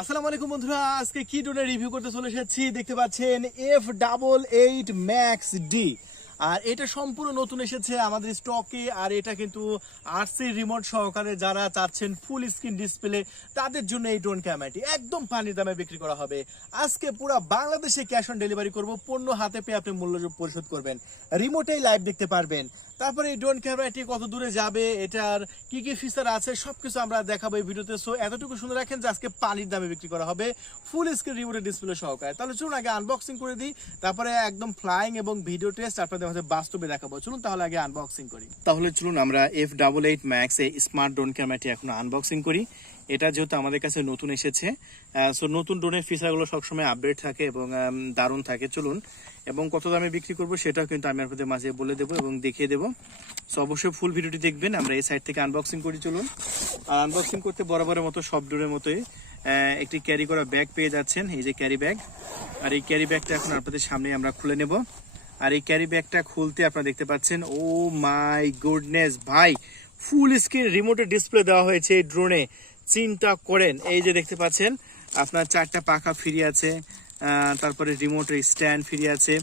আসসালামু আলাইকুম বন্ধুরা, আজকে কি ড্রোনের রিভিউ করতে চলে এসেছি। দেখতে পাচ্ছেন F double eight max D আর এটা সম্পূর্ণ নতুন এসেছে আমাদের স্টকে আর এটা কিন্তু আরসি রিমোট সহকারে যারা চাচ্ছেন ফুল স্ক্রিন ডিসপ্লে তাদের জন্য এই ড্রোন ক্যামেরাটি একদম পানির দামে বিক্রি করা হবে। আজকে পুরো বাংলাদেশে ক্যাশ অন ডেলিভারি করব, পণ্য হাতে পেয়ে আপনি মূল্য পরিশোধ করবেন। রিমোটেই লাইভ দেখতে পারবেন। তারপরে এই ড্রোন ক্যামেরাটি কত দূরে যাবে, এটার কি কি ফিচার আছে, সবকিছু আমরা দেখাবো এই ভিডিওতে। সো এতটুকু শুনে রাখেন যে আজকে পানির দামে বিক্রি করা হবে ফুল স্ক্রিন রিমোটের ডিসপ্লে সহকারে। তাহলে চলুন আগে আনবক্সিং করে দিই, তারপরে একদম ফ্লাইং এবং ভিডিও টেস্ট আপনাদের মাঝে বাস্তবে দেখাবো। চলুন তাহলে আগে আনবক্সিং করি। তাহলে চলুন আমরা এফ ডাবল এইট ম্যাক্স এই স্মার্ট ড্রোন ক্যামেরাটি এখন আনবক্সিং করি। এটা যেহেতু আমাদের কাছে নতুন এসেছে সো নতুন ড্রোনের ফিচারগুলো সবসময় আপডেট থাকে এবং দারুণ থাকে। চলুন, এবং কত দামে বিক্রি করব সেটাও কিন্তু আমি আপনাদের মাঝে বলে দেবো এবং দেখিয়ে দেবো। সো অবশ্যই ফুল ভিডিওটি দেখবেন, আমরা এই সাইড থেকে আনবক্সিং করি, চলুন। আর আনবক্সিং করতে বরাবরের মতো, সব ডোরের মতোই একটি ক্যারি করা ব্যাগ পেয়ে যাচ্ছেন, এই যে ক্যারি ব্যাগ আর এই ক্যারি ব্যাগটা এখন আপনাদের সামনে আমরা খুলে নেব। আর এই ক্যারি ব্যাগটা খুলতে আপনারা দেখতে পাচ্ছেন ও মাই গুডনেস ভাই ফুল স্ক্রিন রিমোটের ডিসপ্লে দেওয়া হয়েছে এই ড্রোনে চিন্তা করেন। এই যে দেখতে পাচ্ছেন, আপনার চারটা পাখা ফ্রি আছে তারপরে রিমোটের স্ট্যান্ড ফ্রি আছে।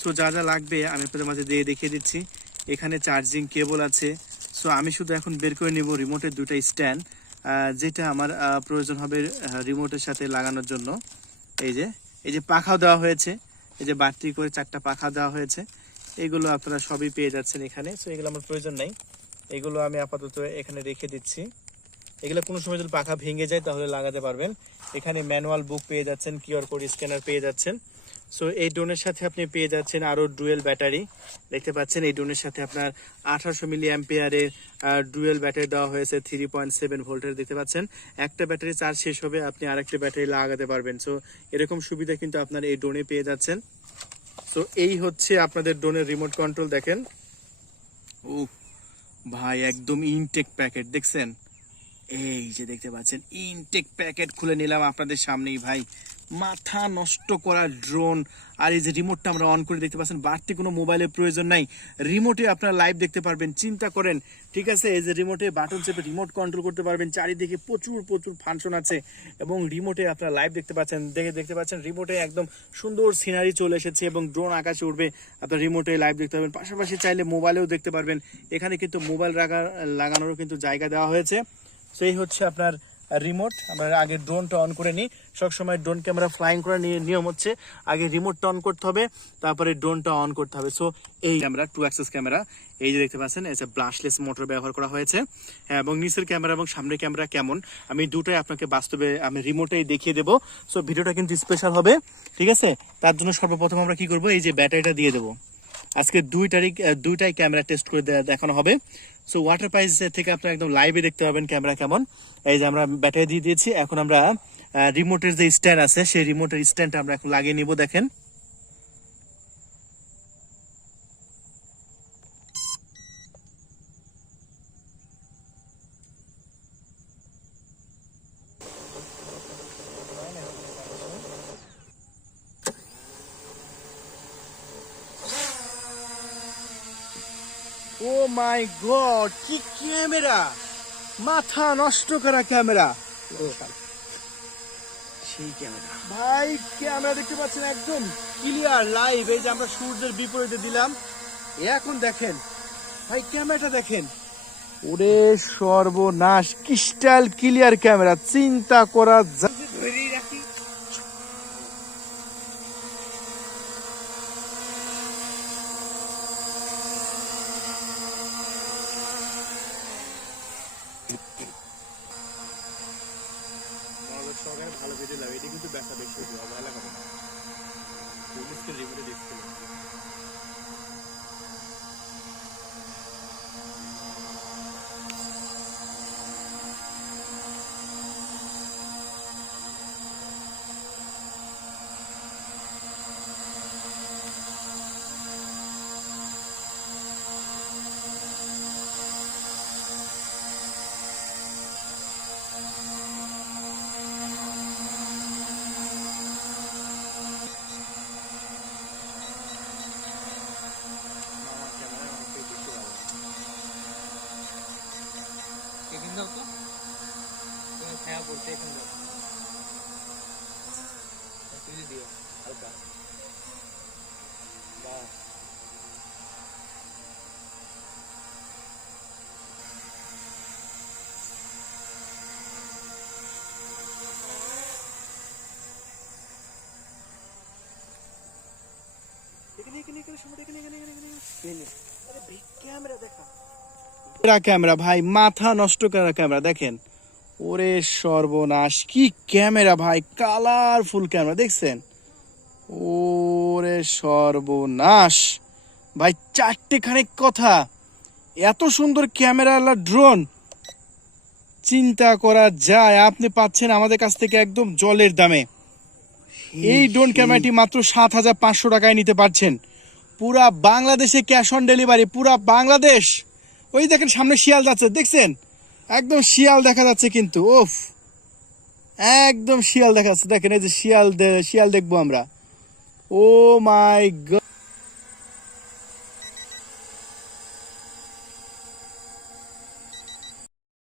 সো যা যা লাগবে আমি আপনাদের মাঝে দিয়ে দেখিয়ে দিচ্ছি। এখানে চার্জিং কেবল আছে। সো আমি শুধু এখন বের করে নিব রিমোটের দুটা স্ট্যান্ড যেটা আমার প্রয়োজন হবে রিমোটের সাথে লাগানোর জন্য। এই যে এই যে পাখাও দেওয়া হয়েছে। এই যে বাড়তি করে চারটা পাখা দেওয়া হয়েছে। এগুলো আপনারা সবই পেয়ে যাচ্ছেন এখানে। সো এগুলো আমার প্রয়োজন নাই। এগুলো আমি আপাতত এখানে রেখে দিচ্ছি। এগুলো কোনো সময় যদি পাখা ভেঙে যায় তাহলে লাগাতে পারবেন। এখানে ম্যানুয়াল বুক পেয়ে যাচ্ছেন কিউআর কোড স্ক্যানার পেয়ে যাচ্ছেন। সো এই ড্রোনের সাথে আপনি পেয়ে যাচ্ছেন আরও ডুয়েল ব্যাটারি। দেখতে পাচ্ছেন এই ড্রোনের সাথে আপনার আঠারোশো মিলি অ্যাম্পিয়ারের ডুয়েল ব্যাটারি দেওয়া হয়েছে থ্রি পয়েন্ট সেভেন ভোল্টের দেখতে পাচ্ছেন, একটা ব্যাটারি চার্জ শেষ হবে, আপনি আরেকটা ব্যাটারি লাগাতে পারবেন। সো এরকম সুবিধা কিন্তু আপনার এই ড্রোনে পেয়ে যাচ্ছেন। সো এই হচ্ছে আপনাদের ড্রোনের রিমোট কন্ট্রোল দেখেন। ও ভাই, একদম ইনটেক প্যাকেট দেখছেন? এই যে দেখতে পাচ্ছেন ইনটেক প্যাকেট খুলে নিলাম আপনাদের সামনেই ভাই। মাথা নষ্ট করা ড্রোন আর এই যে রিমোটটা আমরা অন করে দেখতে পাচ্ছেন, বাড়তি কোনো মোবাইলের প্রয়োজন নাই। রিমোটে আপনারা লাইভ দেখতে পারবেন, চিন্তা করেন। ঠিক আছে, এই যে রিমোটে বাটন চেপে রিমোট কন্ট্রোল করতে পারবেন, চারিদিকে প্রচুর প্রচুর ফাংশন আছে। এবং রিমোটে আপনারা লাইভ দেখতে পাচ্ছেন, দেখে দেখতে পাচ্ছেন রিমোটে একদম সুন্দর সিনারি চলে এসেছে এবং ড্রোন আকাশে উঠবে আপনার রিমোটে লাইভ দেখতে পারবেন। পাশাপাশি চাইলে মোবাইলেও দেখতে পারবেন। এখানে কিন্তু মোবাইল রাখা, লাগানোরও কিন্তু জায়গা দেওয়া হয়েছে। সেই হচ্ছে আপনার রিমোট আমরা আগে ড্রোনটা অন করে নিই। সবসময় ড্রোন ক্যামেরা ফ্লাইং করার নিয়ে নিয়ম হচ্ছে আগে রিমোটটা অন করতে হবে তারপরে ড্রোনটা অন করতে হবে। সো এই ক্যামেরা টু অ্যাক্সেস ক্যামেরা এই যে দেখতে পাচ্ছেন এটা ব্লাশলেস মোটর ব্যবহার করা হয়েছে। হ্যাঁ, এবং নিচের ক্যামেরা এবং সামনের ক্যামেরা কেমন আমি দুটোই আপনাকে বাস্তবে আমি রিমোটেই দেখিয়ে দেবো। সো ভিডিওটা কিন্তু স্পেশাল হবে ঠিক আছে? তার জন্য সর্বপ্রথম আমরা কি করব এই যে ব্যাটারিটা দিয়ে দেবো। আজকে দুই তারিখ দুইটাই ক্যামেরা টেস্ট করে দেখানো হবে। সো ওয়াটার প্রাইস থেকে আপনার একদম লাইভে দেখতে পাবেন ক্যামেরা কেমন। এই যে আমরা ব্যাটারি দিয়ে দিয়েছি, এখন আমরা রিমোটের যে স্ট্যান্ড আছে, সেই রিমোটের স্ট্যান্ডটা আমরা এখন লাগিয়ে নিব, দেখেন। ও মাই গড কি ক্যামেরা? মাথা নষ্ট করা ক্যামেরা। সেই ক্যামেরা। ভাই ক্যামেরা দেখতে পাচ্ছেন একদম ক্লিয়ার লাইভ এই যে আমরা সূর্যের বিপরীতে দিলাম। এখন দেখেন ভাই ক্যামেরাটা দেখেন। ওরে সর্বনাশ ক্রিস্টাল ক্লিয়ার ক্যামেরা চিন্তা করা সহকারে ভালো ভিডিও লাগে এটা কিন্তু ব্যথা বেশি হবে অবহেলা করে না পুলিশকে রিমোটে দেখতে হ্যাঁ বলতে এখন তুই দিও, হালকা। বা। ক্যামেরা ক্যামেরা ভাই, মাথা নষ্ট করা ক্যামেরা দেখেন। ওরে সর্বনাশ কি ক্যামেরা ভাই কালারফুল ক্যামেরা দেখছেন? ওরে সর্বনাশ। ভাই চারটে খানিক কথা। এত সুন্দর ক্যামেরা ড্রোন চিন্তা করা যায় আপনি পাচ্ছেন আমাদের কাছ থেকে একদম জলের দামে। এই ড্রোন ক্যামেরাটি মাত্র সাত হাজার পাঁচশো টাকায় নিতে পারছেন। পুরা বাংলাদেশে ক্যাশ অন ডেলিভারি পুরা বাংলাদেশ। ওই দেখেন সামনে শিয়াল যাচ্ছে দেখছেন? একদম শিয়াল দেখা যাচ্ছে কিন্তু ওফ একদম শিয়াল দেখা যাচ্ছে। দেখেন এই যে শিয়াল শিয়াল দেখব আমরা। ও মাই গড